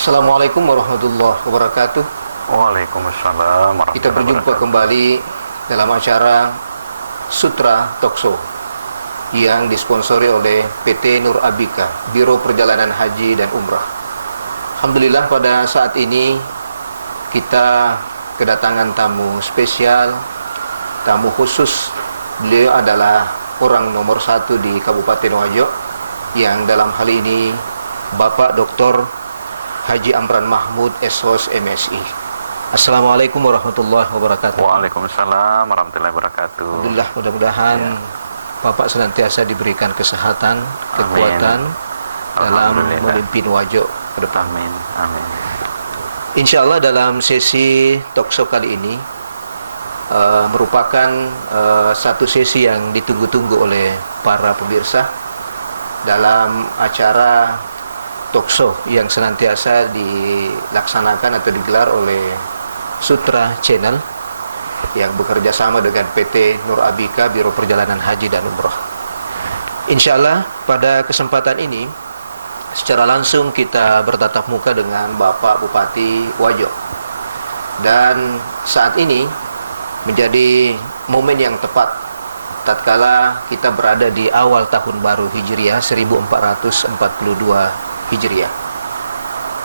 Assalamualaikum warahmatullahi wabarakatuh. Waalaikumsalam Kita warahmatullahi berjumpa wabarakatuh. kembali dalam acara Sutra Talkshow yang disponsori oleh PT Nur Abika, Biro Perjalanan Haji dan Umrah. Alhamdulillah pada saat ini kita kedatangan tamu spesial, tamu khusus. Beliau adalah orang nomor 1 di Kabupaten Wajo, yang dalam hal ini Bapak Dr. Haji Amran Mahmud SHOS MSI. Assalamualaikum warahmatullahi wabarakatuh. Waalaikumsalam warahmatullahi wabarakatuh. Alhamdulillah, mudah-mudahan Bapak senantiasa diberikan kesehatan, kekuatan dalam Alhamdulillah. memimpin Wajo ke depan. Amin. Amin. Insya Allah dalam sesi talkshow kali ini merupakan satu sesi yang ditunggu-tunggu oleh para pemirsa dalam acara talkshow yang senantiasa dilaksanakan atau digelar oleh Sutra Channel yang bekerja sama dengan PT Nur Abika, Biro Perjalanan Haji dan Umrah. Insya Allah pada kesempatan ini secara langsung kita bertatap muka dengan Bapak Bupati Wajo. Dan saat ini menjadi momen yang tepat tatkala kita berada di awal tahun baru Hijriah 1442 Hijriah.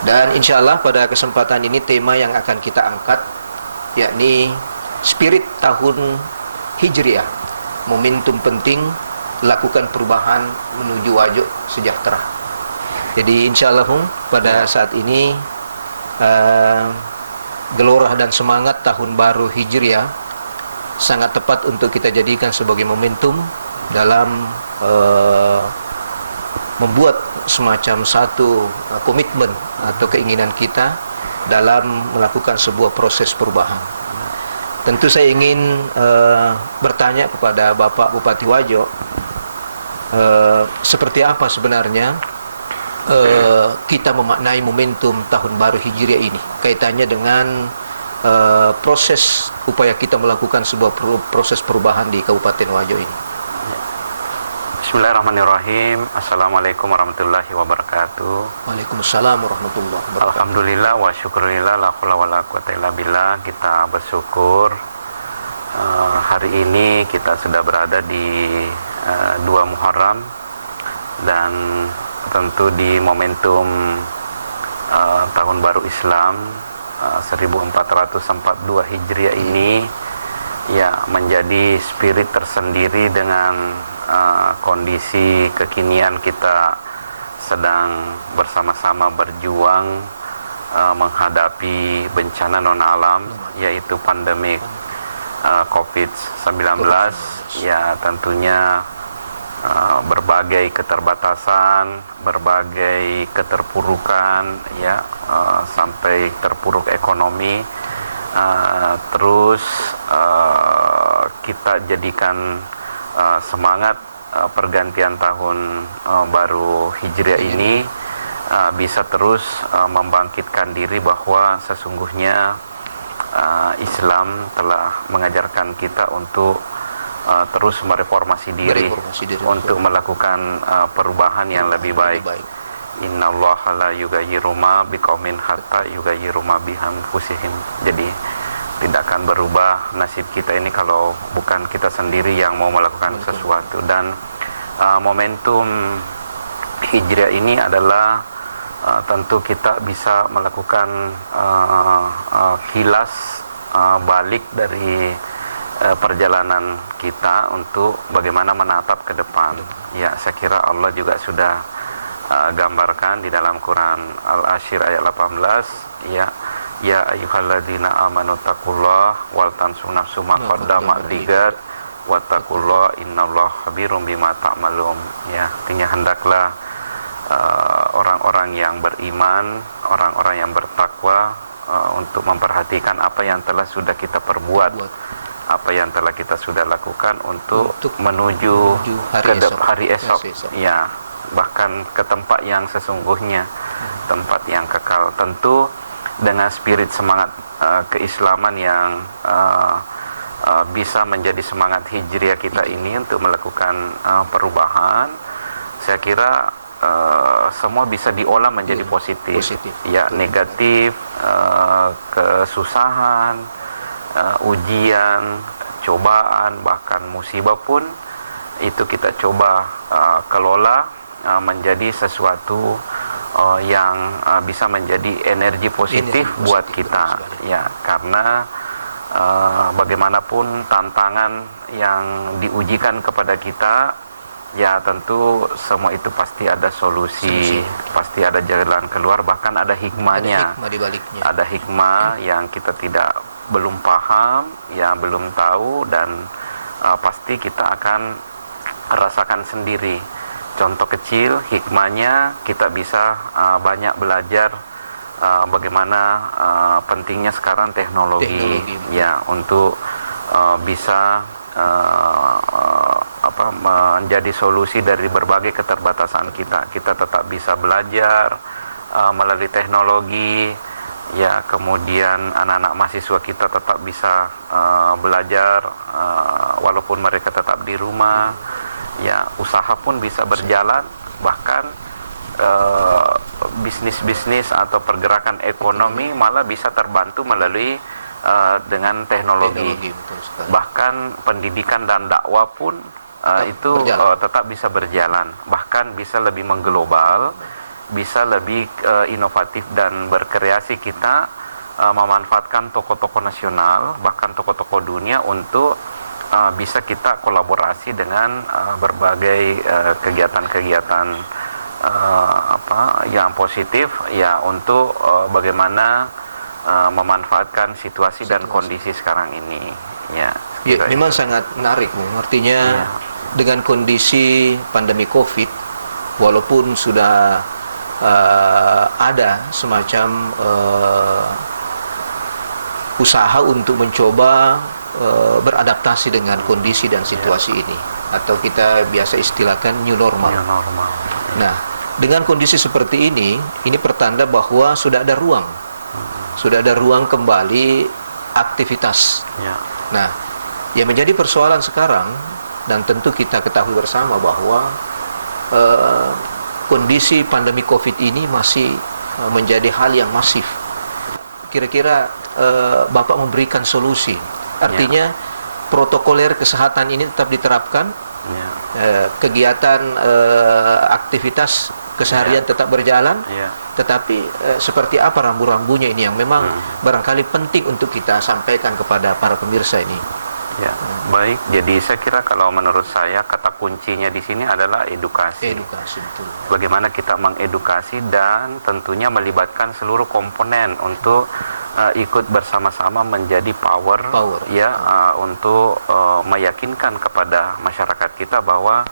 Dan insya Allah pada kesempatan ini tema yang akan kita angkat yakni spirit tahun Hijriah, momentum penting lakukan perubahan menuju Wajo sejahtera. Jadi insya Allah pada saat ini gelora dan semangat tahun baru Hijriah sangat tepat untuk kita jadikan sebagai momentum dalam membuat semacam satu komitmen atau keinginan kita dalam melakukan sebuah proses perubahan. Tentu saya ingin bertanya kepada Bapak Bupati Wajo, seperti apa sebenarnya kita memaknai momentum tahun baru Hijriah ini, kaitannya dengan proses upaya kita melakukan sebuah proses perubahan di Kabupaten Wajo ini. Bismillahirrahmanirrahim. Assalamualaikum warahmatullahi wabarakatuh. Waalaikumsalam warahmatullahi wabarakatuh. Alhamdulillah wa syukurillah la haula wala quwata illa billah. Kita bersyukur hari ini kita sudah berada di 2 Muharram, dan tentu di momentum tahun baru Islam 1442 Hijriah ini ya menjadi spirit tersendiri dengan kondisi kekinian kita sedang bersama-sama berjuang menghadapi bencana non alam, yaitu pandemi COVID-19. Ya tentunya berbagai keterbatasan, berbagai keterpurukan, ya sampai terpuruk ekonomi, terus kita jadikan semangat pergantian tahun baru Hijriah ini bisa terus membangkitkan diri bahwa sesungguhnya Islam telah mengajarkan kita untuk terus mereformasi diri, untuk melakukan perubahan yang lebih baik. Innallaha la yughayyiru ma biqaumin hatta yughayyiru ma bianfusihim. Jadi tidak akan berubah nasib kita ini kalau bukan kita sendiri yang mau melakukan sesuatu. Dan momentum Hijriah ini adalah tentu kita bisa melakukan kilas balik dari perjalanan kita untuk bagaimana menatap ke depan. Ya, saya kira Allah juga sudah gambarkan di dalam Quran Al-Asyr ayat 18, ya ayyuhalladzina amanu taqullah wal tansu nafsu ma qaddamat ligat wattaqullah innallaha khabirum bima ta'malun. Ya, artinya hendaklah orang-orang yang beriman, orang-orang yang bertakwa untuk memperhatikan apa yang telah sudah kita perbuat, apa yang telah kita sudah lakukan untuk menuju hari esok. Ya, bahkan ke tempat yang sesungguhnya, tempat yang kekal. Tentu dengan spirit semangat keislaman yang bisa menjadi semangat Hijriah kita ini untuk melakukan perubahan. Saya kira semua bisa diolah menjadi Iya, positif. positif. Ya, negatif, kesusahan, ujian, cobaan, bahkan musibah pun itu kita coba kelola menjadi sesuatu yang bisa menjadi energi positif Energi buat positif, kita. betul sekali. Ya, karena bagaimanapun tantangan yang diujikan kepada kita, ya tentu semua itu pasti ada solusi, pasti ada jalan keluar, bahkan ada hikmahnya. Ada hikmah di baliknya. Ada hikmah yang kita belum paham, yang belum tahu, dan pasti kita akan rasakan sendiri. Contoh kecil, hikmahnya kita bisa banyak belajar bagaimana pentingnya sekarang teknologi. Ya, untuk bisa menjadi solusi dari berbagai keterbatasan kita. Kita tetap bisa belajar melalui teknologi. Ya, kemudian anak-anak mahasiswa kita tetap bisa belajar walaupun mereka tetap di rumah. Ya, usaha pun bisa berjalan, bahkan bisnis-bisnis atau pergerakan ekonomi malah bisa terbantu melalui dengan teknologi. Betul sekali. Bahkan pendidikan dan dakwah pun itu tetap bisa berjalan, bahkan bisa lebih mengglobal, bisa lebih inovatif dan berkreasi. Kita memanfaatkan tokoh-tokoh nasional, bahkan tokoh-tokoh dunia untuk bisa kita kolaborasi dengan berbagai kegiatan-kegiatan yang positif, ya, untuk bagaimana memanfaatkan situasi dan kondisi sekarang ini. Ya, Memang sangat menarik, Bung. Artinya dengan kondisi pandemi COVID, walaupun sudah ada semacam usaha untuk mencoba beradaptasi dengan kondisi dan situasi ini, atau kita biasa istilahkan new normal. Nah, dengan kondisi seperti ini pertanda bahwa sudah ada ruang kembali aktivitas. Nah, yang menjadi persoalan sekarang, dan tentu kita ketahui bersama bahwa kondisi pandemi COVID ini masih menjadi hal yang masif. Kira-kira Bapak memberikan solusi. Artinya protokoler kesehatan ini tetap diterapkan, kegiatan aktivitas keseharian tetap berjalan, tetapi seperti apa rambu-rambunya ini yang memang barangkali penting untuk kita sampaikan kepada para pemirsa ini. Ya, baik. Jadi saya kira kalau menurut saya kata kuncinya di sini adalah edukasi. Edukasi, betul. Bagaimana kita mengedukasi dan tentunya melibatkan seluruh komponen untuk ikut bersama-sama menjadi power. Untuk meyakinkan kepada masyarakat kita bahwa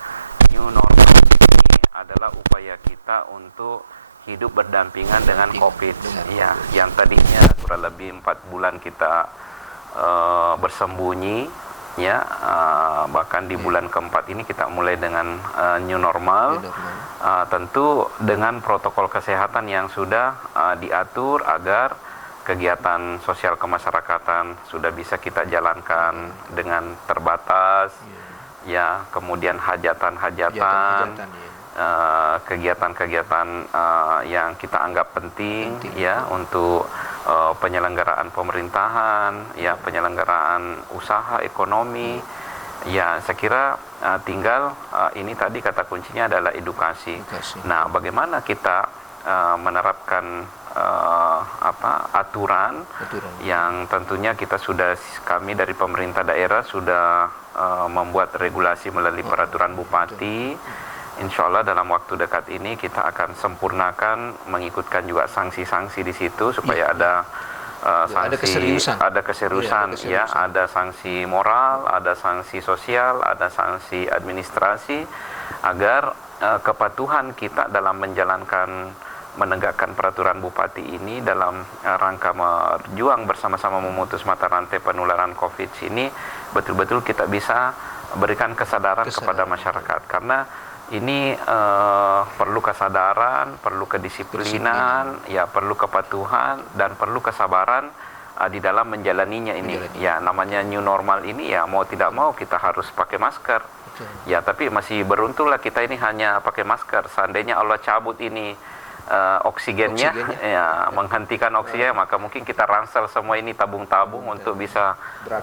new normal ini adalah upaya kita untuk hidup berdampingan dengan COVID. Ya, yang tadinya kurang lebih 4 bulan kita bersembunyi, bahkan di bulan keempat ini kita mulai dengan new normal. Tentu dengan protokol kesehatan yang sudah diatur agar kegiatan sosial kemasyarakatan sudah bisa kita jalankan dengan terbatas, kemudian hajatan-hajatan, kegiatan-kegiatan yang kita anggap penting. Untuk penyelenggaraan pemerintahan, penyelenggaraan usaha ekonomi. Saya kira tinggal ini tadi kata kuncinya adalah edukasi. Nah, bagaimana kita menerapkan aturan yang tentunya kami dari pemerintah daerah sudah membuat regulasi melalui peraturan bupati. Insya Allah dalam waktu dekat ini kita akan sempurnakan, mengikutkan juga sanksi-sanksi di situ supaya ada sanksi, ada keseriusan, ada sanksi moral, ada sanksi sosial, ada sanksi administrasi, agar kepatuhan kita dalam menegakkan peraturan bupati ini dalam rangka berjuang bersama-sama memutus mata rantai penularan COVID ini, betul-betul kita bisa berikan kesadaran kepada masyarakat. Karena ini perlu kesadaran, perlu kedisiplinan, perlu kepatuhan, dan perlu kesabaran di dalam menjalaninya ini. Menjalani. Ya, namanya new normal ini ya mau tidak mau kita harus pakai masker. Betul. Ya, tapi masih beruntunglah kita ini hanya pakai masker. Seandainya Allah cabut ini oksigennya, ya, menghentikan oksigen, maka mungkin kita ransel semua ini tabung-tabung untuk bisa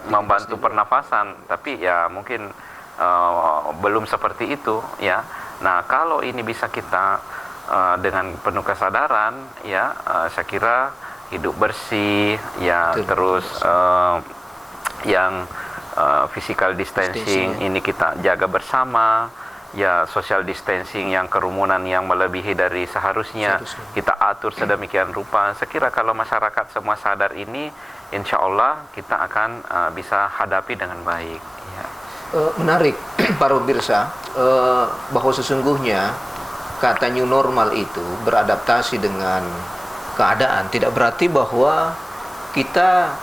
membantu pernafasan. Tapi ya mungkin belum seperti itu, ya. Nah, kalau ini bisa kita dengan penuh kesadaran, ya, saya kira hidup bersih, ya, betul, terus yang physical distancing ini kita jaga bersama. Ya, social distancing yang kerumunan yang melebihi dari seharusnya kita atur sedemikian rupa. Saya kira kalau masyarakat semua sadar ini, insya Allah kita akan bisa hadapi dengan baik. Ya. Menarik, para pemirsa, bahwa sesungguhnya kata new normal itu beradaptasi dengan keadaan. Tidak berarti bahwa kita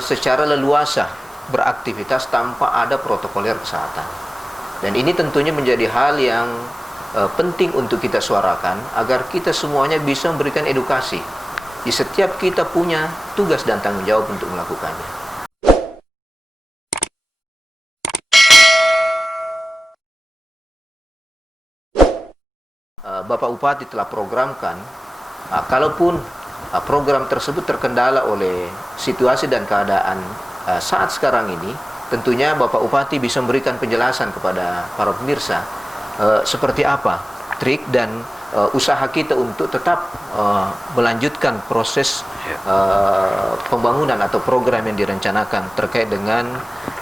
secara leluasa beraktivitas tanpa ada protokoler kesehatan. Dan ini tentunya menjadi hal yang penting untuk kita suarakan agar kita semuanya bisa memberikan edukasi. Di setiap kita punya tugas dan tanggung jawab untuk melakukannya. Bapak Bupati telah programkan, kalaupun program tersebut terkendala oleh situasi dan keadaan saat sekarang ini, tentunya Bapak Bupati bisa memberikan penjelasan kepada para pemirsa seperti apa trik dan usaha kita untuk tetap melanjutkan proses pembangunan atau program yang direncanakan terkait dengan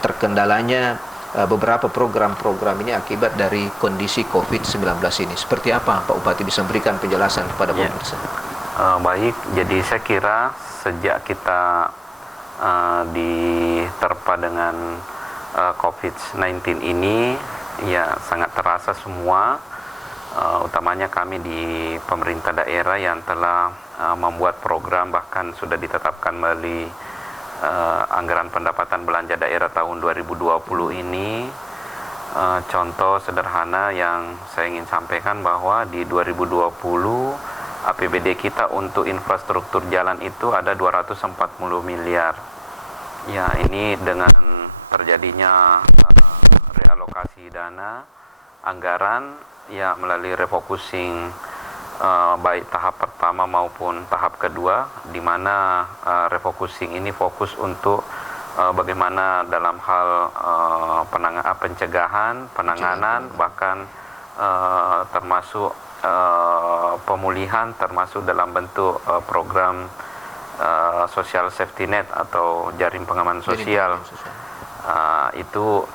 terkendalanya beberapa program-program ini akibat dari kondisi COVID-19 ini. Seperti apa Pak Bupati bisa memberikan penjelasan kepada pemirsa? Baik, jadi saya kira sejak kita diterpa dengan COVID-19 ini, ya sangat terasa semua, utamanya kami di pemerintah daerah yang telah membuat program, bahkan sudah ditetapkan melalui anggaran pendapatan belanja daerah tahun 2020 ini. Contoh sederhana yang saya ingin sampaikan bahwa di 2020 APBD kita untuk infrastruktur jalan itu ada 240 miliar. Ya, ini dengan terjadinya realokasi dana anggaran, ya, melalui refocusing baik tahap pertama maupun tahap kedua, di mana refocusing ini fokus untuk bagaimana dalam hal pencegahan, penanganan, bahkan termasuk pemulihan, termasuk dalam bentuk program social safety net atau jaring pengaman sosial. Itu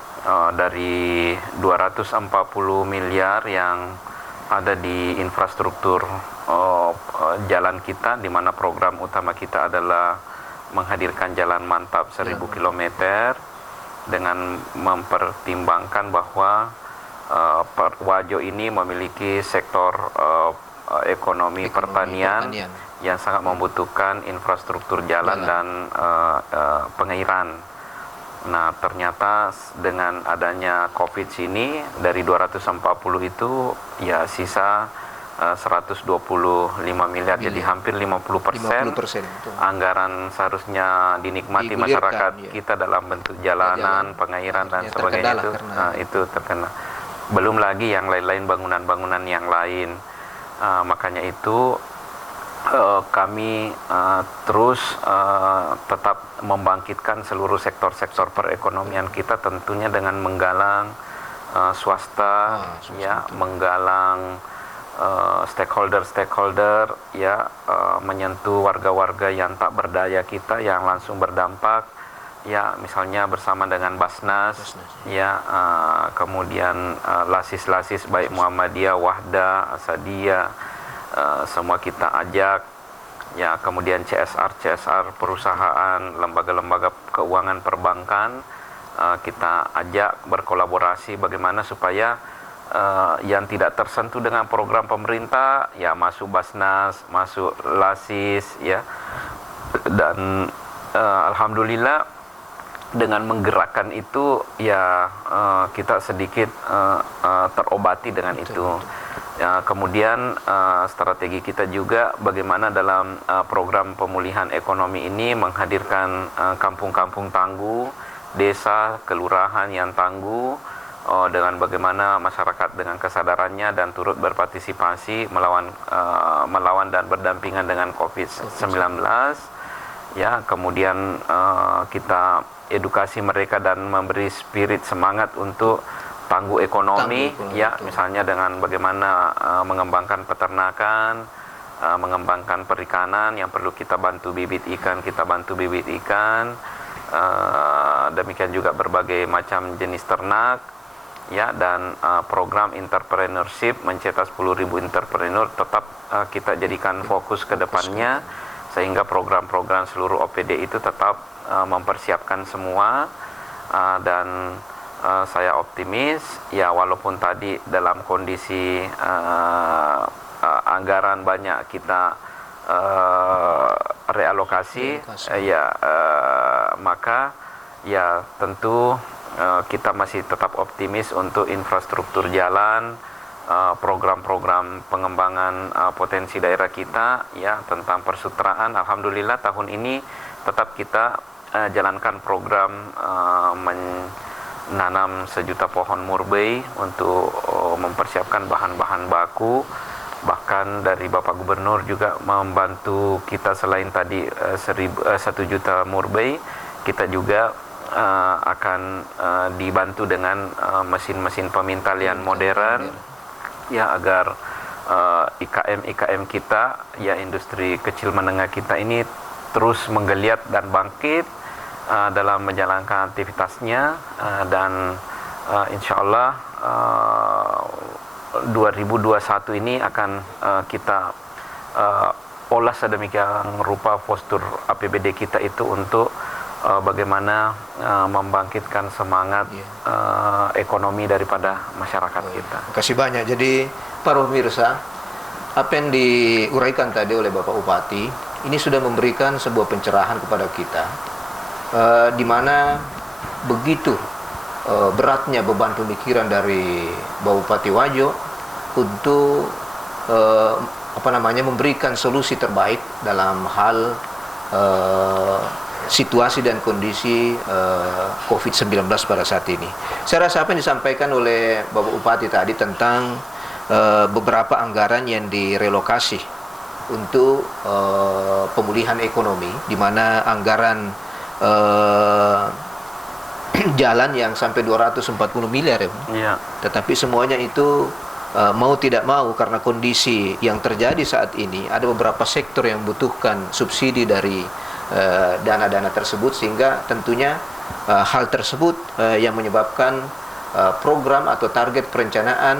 dari 240 miliar yang ada di infrastruktur jalan kita, di mana program utama kita adalah menghadirkan jalan mantap 1000 km dengan mempertimbangkan bahwa Wajo ini memiliki sektor ekonomi pertanian yang sangat membutuhkan infrastruktur jalan dan pengairan. Nah, ternyata dengan adanya COVID sini, dari 240 itu ya sisa 125 miliar, jadi hampir 50% anggaran seharusnya dinikmati masyarakat kita dalam bentuk jalanan, pengairan dan sebagainya itu terkena. Belum lagi yang lain-lain, bangunan-bangunan yang lain. Makanya itu kami terus tetap membangkitkan seluruh sektor-sektor perekonomian kita, tentunya dengan menggalang swasta, ya, menggalang stakeholder, ya, menyentuh warga-warga yang tak berdaya kita yang langsung berdampak, ya, misalnya bersama dengan Basnas, ya, kemudian lasis-lasis baik Muhammadiyah, Wahda, Asadiyah, semua kita ajak, ya, kemudian CSR perusahaan, lembaga-lembaga keuangan perbankan, kita ajak berkolaborasi bagaimana supaya yang tidak tersentuh dengan program pemerintah, ya, masuk Basnas, masuk Lasis, ya, dan alhamdulillah dengan menggerakkan itu, ya, kita sedikit terobati dengan itu. Kemudian strategi kita juga bagaimana dalam program pemulihan ekonomi ini menghadirkan kampung-kampung tangguh, desa, kelurahan yang tangguh, dengan bagaimana masyarakat dengan kesadarannya dan turut berpartisipasi melawan dan berdampingan dengan COVID-19. Ya, kemudian kita edukasi mereka dan memberi spirit semangat untuk tangguh ekonomi, ya, misalnya dengan bagaimana mengembangkan peternakan, mengembangkan perikanan yang perlu kita bantu bibit ikan, demikian juga berbagai macam jenis ternak, ya, dan program entrepreneurship mencetak 10.000 entrepreneur tetap kita jadikan fokus ke depannya, sehingga program-program seluruh OPD itu tetap mempersiapkan semua, dan saya optimis, ya, walaupun tadi dalam kondisi anggaran banyak kita realokasi, maka ya tentu kita masih tetap optimis untuk infrastruktur jalan, program-program pengembangan potensi daerah kita, ya, tentang persutraan. Alhamdulillah tahun ini tetap kita jalankan program menanam 1 juta pohon murbei untuk mempersiapkan bahan-bahan baku. Bahkan dari Bapak Gubernur juga membantu kita, selain tadi 1 juta murbei, kita juga akan dibantu dengan mesin-mesin pemintalian modern, ya, agar IKM kita, ya, industri kecil menengah kita ini terus menggeliat dan bangkit dalam menjalankan aktivitasnya, dan insya Allah 2021 ini akan kita olah sedemikian rupa postur APBD kita itu untuk bagaimana membangkitkan semangat ekonomi daripada masyarakat kita. Terima kasih banyak. Jadi para pemirsa, apa yang diuraikan tadi oleh Bapak Bupati ini sudah memberikan sebuah pencerahan kepada kita, di mana begitu beratnya beban pemikiran dari Bapak Bupati Wajo untuk memberikan solusi terbaik dalam hal situasi dan kondisi COVID-19 pada saat ini. Saya rasa apa yang disampaikan oleh Bapak Bupati tadi tentang beberapa anggaran yang direlokasi untuk pemulihan ekonomi, di mana anggaran jalan yang sampai 240 miliar, ya. Tetapi semuanya itu mau tidak mau, karena kondisi yang terjadi saat ini, ada beberapa sektor yang membutuhkan subsidi dari dana-dana tersebut, sehingga tentunya hal tersebut yang menyebabkan program atau target perencanaan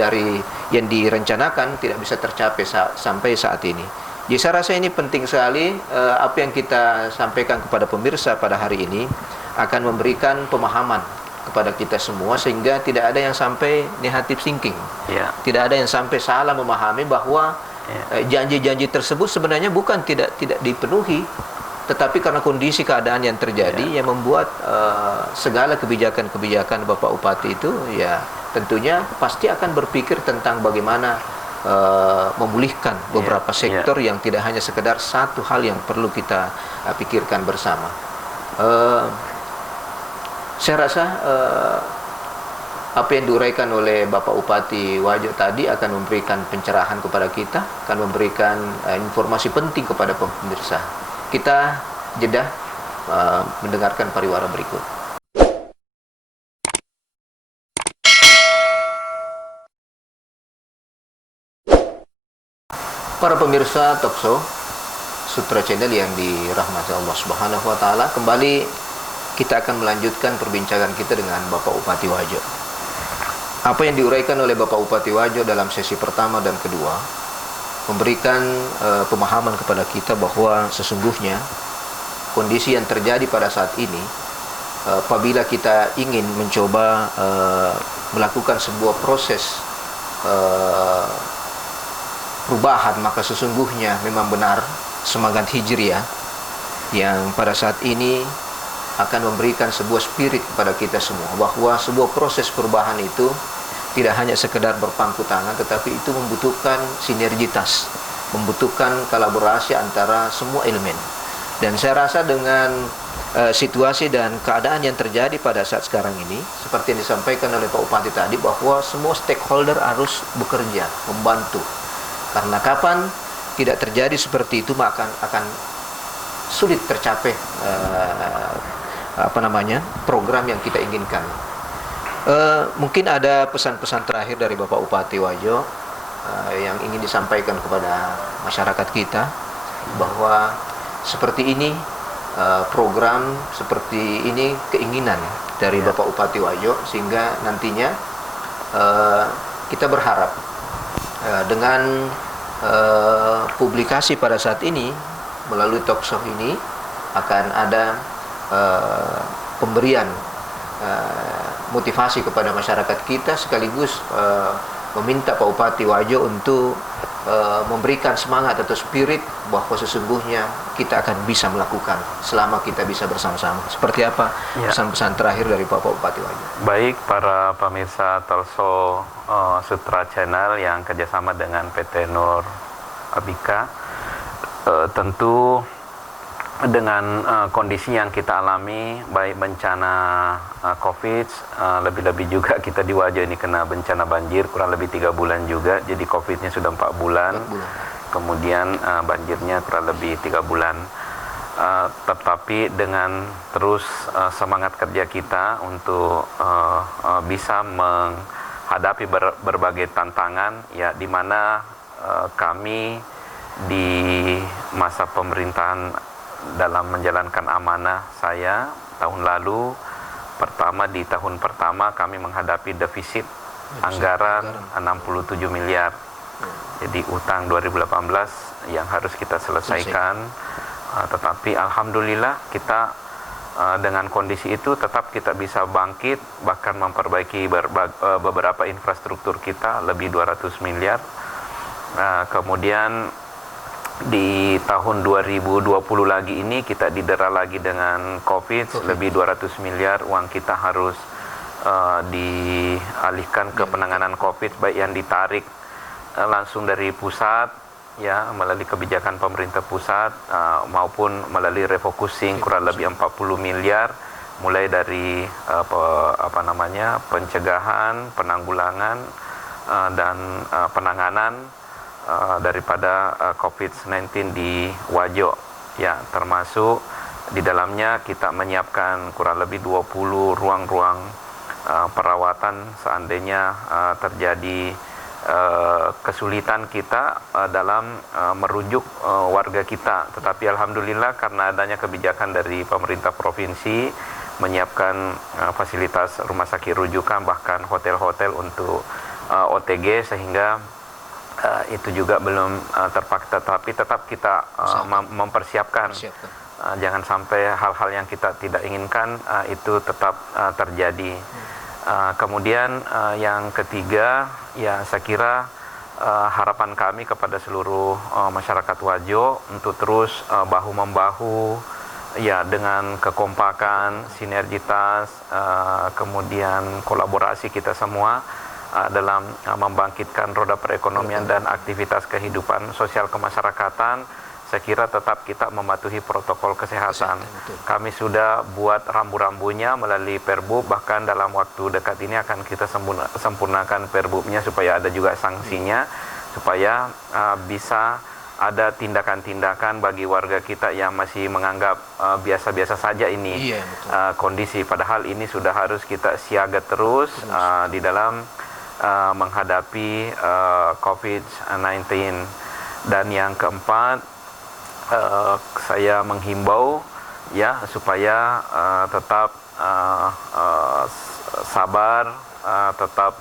dari yang direncanakan tidak bisa tercapai sampai saat ini. Jadi saya rasa ini penting sekali, apa yang kita sampaikan kepada pemirsa pada hari ini akan memberikan pemahaman kepada kita semua, sehingga tidak ada yang sampai negative thinking, tidak ada yang sampai salah memahami bahwa janji-janji tersebut sebenarnya bukan tidak dipenuhi, tetapi karena kondisi keadaan yang terjadi yang membuat segala kebijakan-kebijakan Bapak Bupati itu, ya, tentunya pasti akan berpikir tentang bagaimana memulihkan beberapa sektor yang tidak hanya sekedar satu hal yang perlu kita pikirkan bersama. Saya rasa apa yang diuraikan oleh Bapak Bupati Wajo tadi akan memberikan pencerahan kepada kita, akan memberikan informasi penting kepada pemirsa. Kita jeda mendengarkan pariwara berikut. Para pemirsa Talkshow Sutra Channel yang dirahmati Allah Subhanahu wa taala, kembali kita akan melanjutkan perbincangan kita dengan Bapak Bupati Wajo. Apa yang diuraikan oleh Bapak Bupati Wajo dalam sesi pertama dan kedua memberikan pemahaman kepada kita bahwa sesungguhnya kondisi yang terjadi pada saat ini, apabila kita ingin mencoba melakukan sebuah proses perubahan, maka sesungguhnya memang benar semangat Hijriah yang pada saat ini akan memberikan sebuah spirit kepada kita semua, bahwa sebuah proses perubahan itu tidak hanya sekedar berpangku tangan, tetapi itu membutuhkan sinergitas, membutuhkan kolaborasi antara semua elemen. Dan saya rasa dengan situasi dan keadaan yang terjadi pada saat sekarang ini, seperti yang disampaikan oleh Pak Bupati tadi, bahwa semua stakeholder harus bekerja, membantu. Karena kapan tidak terjadi seperti itu, maka akan sulit tercapai program yang kita inginkan. Mungkin ada pesan-pesan terakhir dari Bapak Bupati Wajo yang ingin disampaikan kepada masyarakat kita, bahwa seperti ini program seperti ini keinginan dari Bapak Bupati Wajo, sehingga nantinya kita berharap dengan publikasi pada saat ini melalui talkshow ini akan ada pemberian motivasi kepada masyarakat kita, sekaligus meminta Pak Bupati Wajo untuk memberikan semangat atau spirit bahwa sesungguhnya kita akan bisa melakukan selama kita bisa bersama-sama. Seperti apa pesan-pesan terakhir dari Bapak Bupati Wajo? Baik, para pemirsa Talso Sutra Channel yang kerjasama dengan PT Nur Abika, tentu dengan kondisi yang kita alami, baik bencana COVID, lebih-lebih juga kita di Wajo ini kena bencana banjir kurang lebih 3 bulan juga, jadi COVID-nya sudah 4 bulan, kemudian banjirnya kurang lebih 3 bulan. Tetapi dengan terus semangat kerja kita untuk bisa menghadapi berbagai tantangan, ya, di mana kami di masa pemerintahan dalam menjalankan amanah saya tahun lalu, di tahun pertama kami menghadapi defisit anggaran 67 miliar. Jadi utang 2018 yang harus kita selesaikan. Tetapi alhamdulillah kita dengan kondisi itu tetap kita bisa bangkit, bahkan memperbaiki beberapa infrastruktur kita lebih 200 miliar. Kemudian di tahun 2020 lagi ini kita didera lagi dengan COVID, lebih 200 miliar uang kita harus dialihkan ke penanganan COVID, baik yang ditarik langsung dari pusat, ya, melalui kebijakan pemerintah pusat, maupun melalui refocusing kurang lebih 40 miliar, mulai dari pencegahan, penanggulangan, dan penanganan daripada COVID-19 di Wajo, ya, termasuk di dalamnya kita menyiapkan kurang lebih 20 ruang-ruang perawatan seandainya terjadi kesulitan kita dalam merujuk warga kita. Tetapi alhamdulillah karena adanya kebijakan dari pemerintah provinsi menyiapkan fasilitas rumah sakit rujukan, bahkan hotel-hotel untuk OTG, sehingga itu juga belum terpakai, tapi tetap kita mempersiapkan. Jangan sampai hal-hal yang kita tidak inginkan itu tetap terjadi. Kemudian yang ketiga, ya, saya kira harapan kami kepada seluruh masyarakat Wajo untuk terus bahu-membahu, ya, dengan kekompakan, sinergitas, kemudian kolaborasi kita semua dalam membangkitkan roda perekonomian dan aktivitas kehidupan sosial kemasyarakatan. Saya kira tetap kita mematuhi protokol kesehatan. Kami sudah buat rambu-rambunya melalui Perbub, bahkan dalam waktu dekat ini akan kita sempurnakan Perbubnya supaya ada juga sanksinya, supaya bisa ada tindakan-tindakan bagi warga kita yang masih menganggap biasa-biasa saja ini kondisi. Padahal ini sudah harus kita siaga terus di dalam menghadapi COVID-19. Dan yang keempat, saya menghimbau, ya, supaya tetap sabar, tetap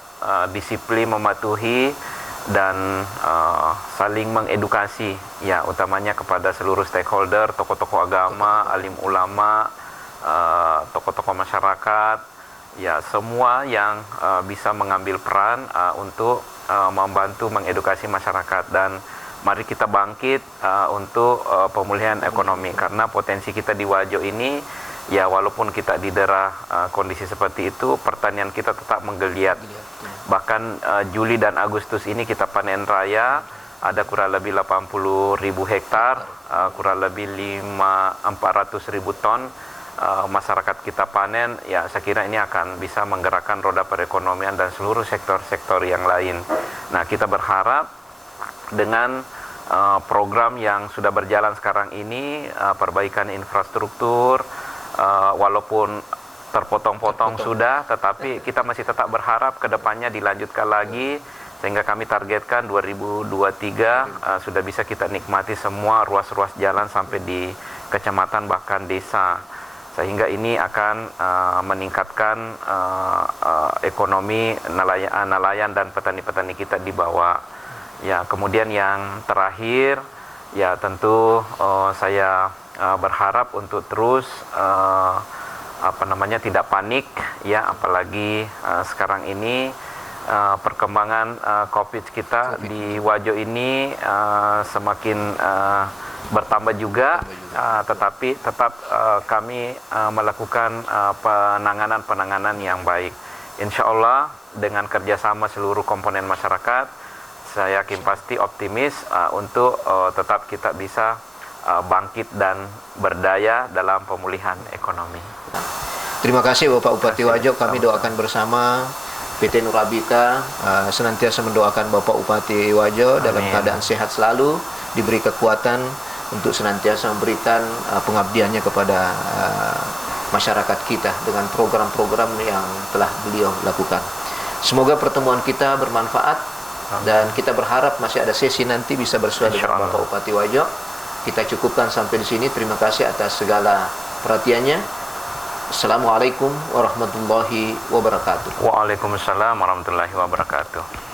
disiplin mematuhi, dan saling mengedukasi, ya, utamanya kepada seluruh stakeholder, tokoh-tokoh agama, alim ulama, tokoh-tokoh masyarakat, ya, semua yang bisa mengambil peran untuk membantu mengedukasi masyarakat. Dan mari kita bangkit untuk pemulihan ekonomi, karena potensi kita di Wajo ini, ya, walaupun kita didera kondisi seperti itu, pertanian kita tetap menggeliat. Bahkan Juli dan Agustus ini kita panen raya, ada kurang lebih 80.000 hektar, kurang lebih 400.000 ton masyarakat kita panen. Ya, saya kira ini akan bisa menggerakkan roda perekonomian dan seluruh sektor-sektor yang lain. Nah, kita berharap dengan program yang sudah berjalan sekarang ini, perbaikan infrastruktur, walaupun terpotong-potong sudah, tetapi kita masih tetap berharap ke depannya dilanjutkan lagi, sehingga kami targetkan 2023 sudah bisa kita nikmati semua ruas-ruas jalan sampai di kecamatan bahkan desa, sehingga ini akan meningkatkan ekonomi nelayan dan petani-petani kita di bawah. Ya, kemudian yang terakhir, ya tentu saya berharap untuk terus tidak panik, ya, apalagi sekarang ini perkembangan COVID kita di Wajo ini semakin bertambah juga, tetapi tetap kami melakukan penanganan yang baik. Insya Allah dengan kerjasama seluruh komponen masyarakat, saya yakin pasti optimis untuk tetap kita bisa bangkit dan berdaya dalam pemulihan ekonomi. Terima kasih Bapak Bupati Wajo. Kami doakan bersama PT Nurabita senantiasa mendoakan Bapak Bupati Wajo dalam keadaan sehat selalu, diberi kekuatan untuk senantiasa memberikan pengabdiannya kepada masyarakat kita dengan program-program yang telah beliau lakukan. Semoga pertemuan kita bermanfaat dan kita berharap masih ada sesi nanti bisa bersua dengan Bapak Bupati Wajo. Kita cukupkan sampai di sini. Terima kasih atas segala perhatiannya. Assalamualaikum warahmatullahi wabarakatuh. Waalaikumsalam warahmatullahi wabarakatuh.